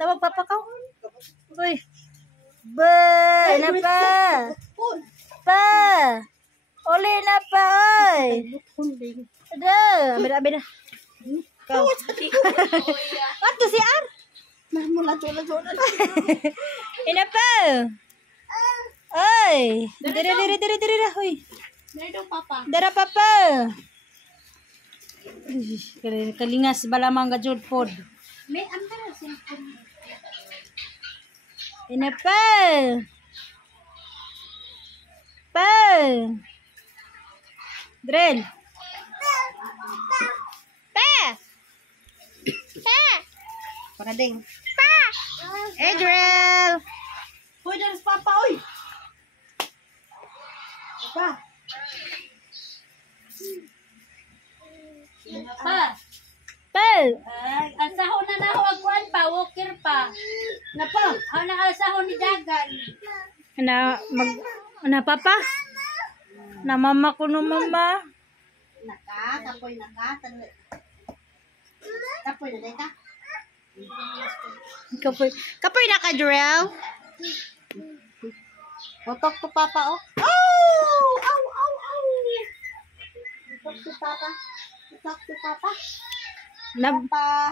Tawag papa ko. Uy. Ba, na pa. Pa. Uli na pa, oy. Ada, abida. Kau. Ato si Ar. Ina pa. Oy. Diri dah, hoy. Dara papa. Kalingas balamang gajud pod. May antara cellphone. Ina pa. Pa. Drill. Pa. Pa. Pagading. Pa. Drill. Hoy, daras papa, oy. Pa. Pa. Pa. Asahon na naho ang kuan pa, walker pa. Napa, ha na asahon ni dagan. Ana papa. Na mama ko no mama. Tapoy na day ka. Kapoy na ka, Drill. Otok to papa, oh. Ow! Otok to papa. Na Papa.